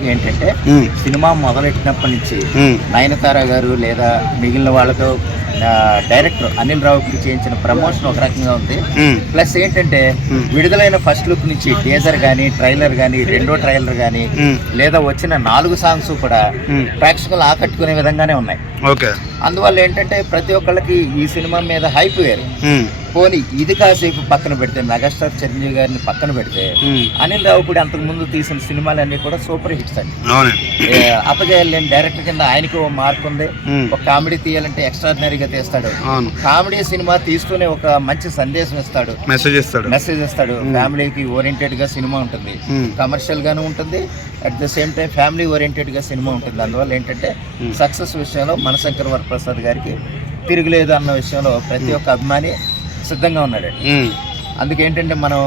ఏంటంటే సినిమా మొదలెట్టినప్పటి నుంచి నయనతార గారు లేదా మిగిలిన వాళ్ళతో డైరెక్టర్ అనిల్ రావిపూడి చేయించిన ప్రమోషన్ ఒక రకంగా ఉంది. ప్లస్ ఏంటంటే విడుదలైన ఫస్ట్ లుక్ నుంచి టీజర్ కానీ ట్రైలర్ కానీ రెండో ట్రైలర్ కానీ లేదా వచ్చిన 4 సాంగ్స్ కూడా ప్రేక్షకులు ఆకట్టుకునే విధంగానే ఉన్నాయి. అందువల్ల ఏంటంటే ప్రతి ఒక్కళ్ళకి ఈ సినిమా మీద హైప్ వేరు. పోనీ ఇది కాసేపు పక్కన పెడితే మెగాస్టార్ చిరంజీవి గారిని పక్కన పెడితే అనిల్ రావిపూడి అంతకు ముందు తీసిన సినిమాలన్నీ కూడా సూపర్ హిట్స్ అండి. అపజయాలు లేని డైరెక్టర్ కింద ఆయనకు ఓ మార్క్ ఉంది. ఒక కామెడీ తీయాలంటే ఎక్స్ట్రాడినరీగా తీస్తాడు. కామెడీ సినిమా తీస్తూనే ఒక మంచి సందేశం ఇస్తాడు, మెసేజ్ ఇస్తాడు. ఫ్యామిలీకి ఓరియంటెడ్ గా సినిమా ఉంటుంది, కమర్షియల్ గాను ఉంటుంది, at the same time family oriented గా సినిమా ఉంటుంది. అందువల్ల ఏంటంటే సక్సెస్ విషయంలో మనశంకర్ వరప్రసాద్ గారికి తిరుగులేదు అన్న విషయంలో ప్రతి ఒక్క అభిమాని సిద్ధంగా ఉన్నాడండి. అందుకేంటంటే మనం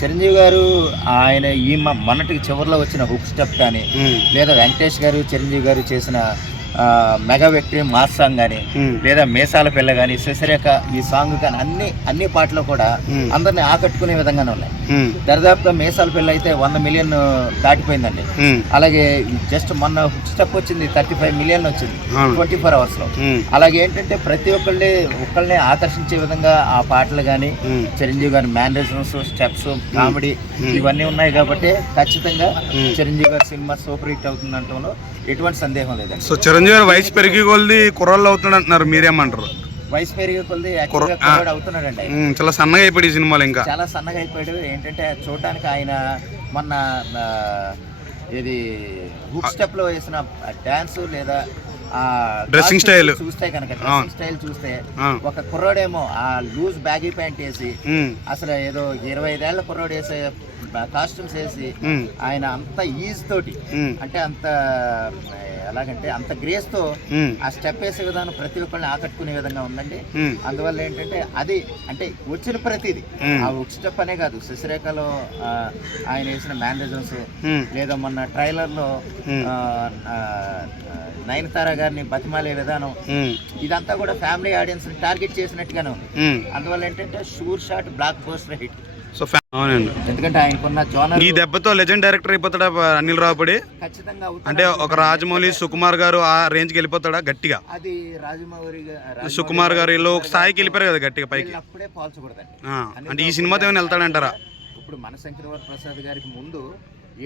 చిరంజీవి గారు ఆయన ఈ మొన్నటికి చివరిలో వచ్చిన హుక్ స్టెప్ కానీ లేదా వెంకటేష్ గారు చిరంజీవి గారు చేసిన మెగా వ్యక్తి మాస్ సాంగ్ కానీ లేదా మేసాల పిల్ల కానీ శశిరేఖ ఈ సాంగ్ కానీ అన్ని పాటలు కూడా అందరిని ఆకట్టుకునే విధంగానే ఉన్నాయి. దరిదాపుగా మేసాల పిల్ల అయితే 100 మిలియన్ దాటిపోయిందండి. అలాగే జస్ట్ మొన్న హుక్ స్టెప్ వచ్చింది 35 మిలియన్ వచ్చింది 24 hours లో. అలాగే ఏంటంటే ప్రతి ఒక్కళ్ళని ఆకర్షించే విధంగా ఆ పాటలు కానీ చిరంజీవి గారి మేనరిజమ్స్, స్టెప్స్, కామెడీ ఇవన్నీ ఉన్నాయి కాబట్టి ఖచ్చితంగా చిరంజీవి గారి సినిమా సూపర్ హిట్ అవుతుంది అంటంలో ఎటువంటి సందేహం లేదండి. సో చిరంజీవి గారు వయసు పెరిగి కొద్ది కుర్రాళ్ళు అవుతున్నాడు అంటున్నారు, మీరేమంటారు? వయసు పెరిగే కొద్ది అవుతున్నాడండి. చాలా సన్నగా అయిపోయాడు ఈ సినిమాలో, ఇంకా చాలా సన్నగా అయిపోయాడు. ఏంటంటే చూడటానికి ఆయన మొన్న ఇది హుక్ స్టెప్ లో వేసిన డాన్స్ లేదా డ్రెస్సింగ్ స్టైల్ చూస్తే కనుక స్టైల్ చూస్తే ఒక కుర్రోడేమో ఆ లూజ్ బ్యాగీ ప్యాంట్ వేసి అసలు ఏదో 25 ఏళ్ల కుర్రోడు వేసే కాస్ట్యూమ్స్ వేసి ఆయన అంత ఈజ్ తోటి అంటే ఎలాగంటే అంత గ్రేస్ తో ఆ స్టెప్ వేసే విధానం ప్రతి ఒక్కరిని ఆకట్టుకునే విధంగా ఉందండి. అందువల్ల ఏంటంటే అది అంటే వచ్చిన ప్రతిది ఆ ఒక స్టెప్ అనే కాదు, శశిరేఖలో ఆయన వేసిన మేనరిజమ్స్ లేదా మొన్న ట్రైలర్ లో నయనతార గారిని బతిమాలే విధానం ఇదంతా కూడా ఫ్యామిలీ ఆడియన్స్ ని టార్గెట్ చేసినట్టుగానే ఉంది. అందువల్ల ఏంటంటే sure shot block buster hit. ఎందుకంటే ఆయనకున్న జోనర్ ఈ దెబ్బతో లెజెండ్ డైరెక్టర్ అయిపోతాడా అనిల్ రావిపూడి? ఖచ్చితంగా అంటే ఒక రాజమౌళి, సుకుమార్ గారు ఆ రేంజ్ కి వెళ్ళిపోతాడా గట్టిగా? అది రాజమౌళి సుకుమార్ గారు వీళ్ళు ఒక స్థాయికి వెళ్ళిపోయారు కదా గట్టిగా పైకి. అప్పుడే పోల్చకూడదండి. అంటే ఈ సినిమాతో ఏమైనా వెళ్తాడంటారా? ఇప్పుడు మనశంకర్ వరప్రసాద్ గారికి ముందు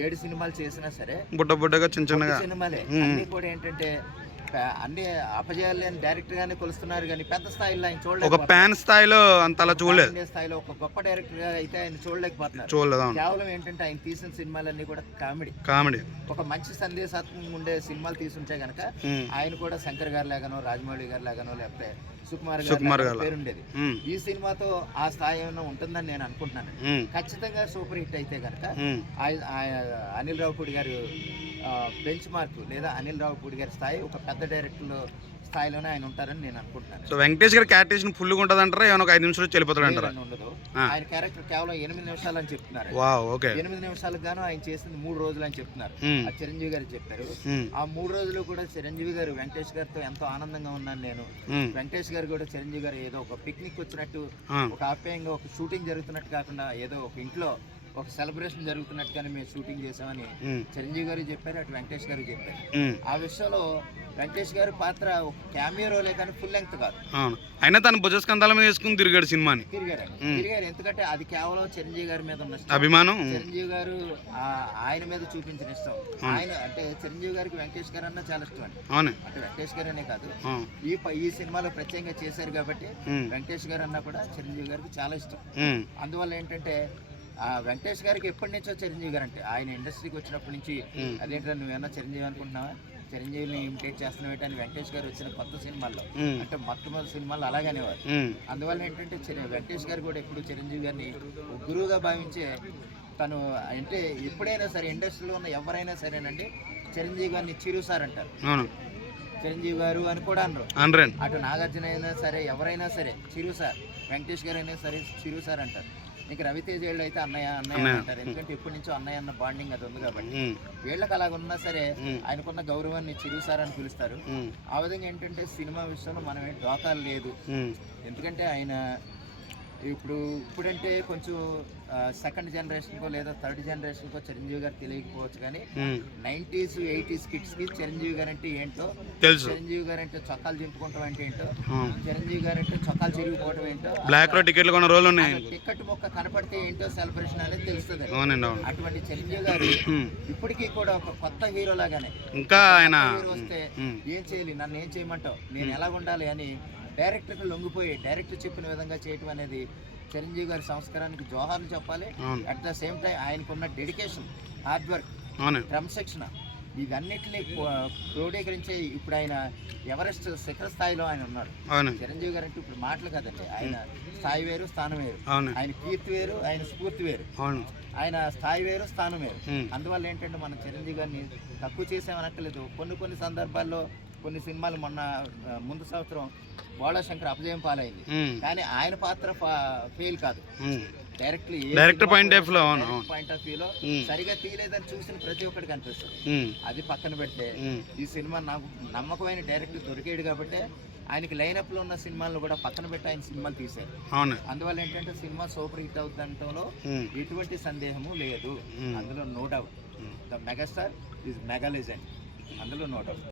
7 సినిమాలు చేసినా సరే బుడ్డగా చిన్నగా సినిమాలే అన్ని కూడా ఏంటంటే అన్ని అపజయాలు లేని డైరెక్టర్ గానే కొలుస్తున్నారు కానీ పెద్ద స్థాయిలో ఆయన చూడలేదు. ఒక ప్యాన్ స్థాయిలో అంత అలా చూడలేదు. స్థాయిలో ఒక గొప్ప డైరెక్టర్ గా అయితే ఆయన చూడలేకపోతున్నారు. కేవలం ఏంటంటే ఆయన తీసిన సినిమాలన్నీ కూడా కామెడీ ఒక మంచి సందేశాత్మకంగా ఉండే సినిమాలు తీసుంటే గనక ఆయన కూడా శంకర్ గారు లాగానో రాజమౌళి గారు లాగానో లేకపోతే సుకుమార్ గారు పేరుండేది. ఈ సినిమాతో ఆ స్థాయి ఏమైనా ఉంటుందని నేను అనుకుంటున్నాను. ఖచ్చితంగా సూపర్ హిట్ అయితే గనక అనిల్ రావిపూడి గారు బెంచ్ మార్క్ లేదా అనిల్ రావిపూడి గారి స్థాయి ఒక పెద్ద డైరెక్టర్ స్థాయిలోనే ఆయన ఉంటారని నేను అనుకుంటున్నాను. సో వెంకటేష్ గారి క్యారెక్టర్ ఫుల్ గా ఉంటుంది అంటారా? ఏమైనా ఒక 5 నిమిషాలు వెళ్ళిపోతాడు అంటారా? ఉండదు. ఆయన క్యారెక్టర్ కేవలం 8 నిమిషాలు అని చెప్తున్నారు. 8 నిమిషాలకు గాను ఆయన చేసింది 3 రోజులు అని చెప్తున్నారు. చిరంజీవి గారు చెప్పారు. ఆ 3 రోజులు కూడా చిరంజీవి గారు వెంకటేష్ గారితో ఎంతో ఆనందంగా ఉన్నాను నేను. వెంకటేష్ గారు కూడా చిరంజీవి గారు ఏదో ఒక పిక్నిక్ వచ్చినట్టు ఒక ఆప్యాయంగా ఒక షూటింగ్ జరుగుతున్నట్టు కాకుండా ఏదో ఒక ఇంట్లో ఒక సెలబ్రేషన్ జరుగుతున్నట్టుగానే మేము షూటింగ్ చేసామని చిరంజీవి గారు చెప్పారు, అటు వెంకటేష్ గారు చెప్పారు. ఆ విషయంలో వెంకటేష్ గారి పాత్ర ఒక క్యామియో రోలే కానీ ఫుల్ లెంగ్త్ కాదు. అయినా తన భుజస్కంధాల మీద వేసుకుని తిరిగాడు సినిమాని. తిరిగారు ఎందుకంటే అది కేవలం చిరంజీవి గారి మీద ఉన్న అభిమానం, చిరంజీవి గారు ఆయన మీద చూపించిన ఇష్టం. ఆయన అంటే చిరంజీవి గారికి వెంకటేష్ గారు అన్న చాలా ఇష్టం అండి. అంటే వెంకటేష్ గారు అనే కాదు, ఈ సినిమాలో ప్రత్యేకంగా చేశారు కాబట్టి వెంకటేష్ గారు అన్న కూడా చిరంజీవి గారికి చాలా ఇష్టం. అందువల్ల ఏంటంటే వెంకటేష్ గారికి ఎప్పటి నుంచో చిరంజీవి గారు అంటే ఆయన ఇండస్ట్రీకి వచ్చినప్పటి నుంచి అదేంటో నువ్వేమన్నా చిరంజీవి అనుకుంటున్నావా, చిరంజీవిని ఇమిటేట్ చేస్తున్నావు అని వెంకటేష్ గారు వచ్చిన కొత్త సినిమాల్లో అంటే మొట్టమొదటి సినిమాలు అలాగనేవారు. అందువల్ల ఏంటంటే వెంకటేష్ గారు కూడా ఎప్పుడు చిరంజీవి గారిని గురువుగా భావించే తను అంటే ఎప్పుడైనా సరే ఇండస్ట్రీలో ఉన్న ఎవరైనా సరేనండి చిరంజీవి గారిని చిరు సార్ అంటారు. చిరంజీవి గారు అని కూడా అనరు. అటు నాగార్జున అయినా సరే ఎవరైనా సరే చిరు సార్, వెంకటేష్ గారు అయినా సరే చిరు సార్ అంటారు. ఇంకా రవితేజ వీళ్ళు అయితే అన్నయ్య అంటారు. ఎందుకంటే ఎప్పటి నుంచో అన్నయ్య అన్న బాండింగ్ అది ఉంది కాబట్టి వీళ్ళకి అలాగ ఉన్నా సరే ఆయనకున్న గౌరవాన్ని చిరు సార్ అని పిలుస్తారు. ఆ విధంగా ఏంటంటే సినిమా విషయంలో మనం డోకాలు లేదు. ఎందుకంటే ఆయన ఇప్పుడంటే కొంచెం సెకండ్ జనరేషన్కో లేదా థర్డ్ జనరేషన్కో చిరంజీవి గారు తెలియకపోవచ్చు, కానీ 90s 80s కిడ్స్ కి చిరంజీవి గారు అంటే ఏంటో తెలుసు. చిరంజీవి గారు అంటే చొక్కాలు చింపుకోవటం అంటే ఏంటో, చిరంజీవి గారు అంటే చొక్కాలు చిరిగిపోవటం ఏంటో, బ్లాక్ లో టికెట్లు కొన్న రోజులు ఉన్నాయి. టికెట్ మొక్క కనపడితే ఏంటో సెలబ్రేషన్ అనేది తెలుస్తుంది. అవునండి, అవును. అటువంటి చిరంజీవి గారు ఇప్పటికీ కూడా ఒక కొత్త హీరో లాగానే ఇంకా ఆయన హీరో వస్తే ఏం చేయాలి, నన్ను ఏం చేయమంటావు, నేను ఎలా ఉండాలి అని డైరెక్టర్కి లొంగిపోయి డైరెక్టర్ చెప్పిన విధంగా చేయటం అనేది చిరంజీవి గారి సంస్కారానికి జోహార్లు చెప్పాలి. అట్ ద సేమ్ టైం ఆయనకున్న డెడికేషన్, హార్డ్ వర్క్, క్రమశిక్షణ ఇవన్నిటిని క్రోడీకరించే ఇప్పుడు ఆయన ఎవరెస్ట్ శిఖర స్థాయిలో ఆయన ఉన్నాడు. చిరంజీవి గారు అంటే ఇప్పుడు మాటలు కదండి, ఆయన స్థాయి వేరు స్థానం వేరు, ఆయన కీర్తి వేరు, ఆయన స్ఫూర్తి వేరు, ఆయన స్థాయి వేరు స్థానం వేరు. అందువల్ల ఏంటంటే మనం చిరంజీవి గారిని తక్కువ చేసామనక్కర్లేదు. కొన్ని సందర్భాల్లో కొన్ని సినిమాలు మొన్న ముందు సంవత్సరం బోళాశంకర్ అపజయం పాలైంది, కానీ ఆయన పాత్ర ఫెయిల్ కాదు. డైరెక్టర్ పాయింట్ ఆఫ్ వ్యూలో సరిగా తీయలేదని చూసిన ప్రతి ఒక్కరికి అనిపిస్తుంది. అది పక్కన పెడితే ఈ సినిమా నాకు నమ్మకమైన డైరెక్టర్ దొరికాడు కాబట్టి ఆయనకి లైనప్ లో ఉన్న సినిమాలను కూడా పక్కన పెట్టి ఆయన సినిమాలు తీశారు. అందువల్ల ఏంటంటే సినిమా సూపర్ హిట్ అవుతుందంటలో ఎటువంటి సందేహము లేదు. అందులో no doubt the megastar is mega legend, అందులో నో డౌట్.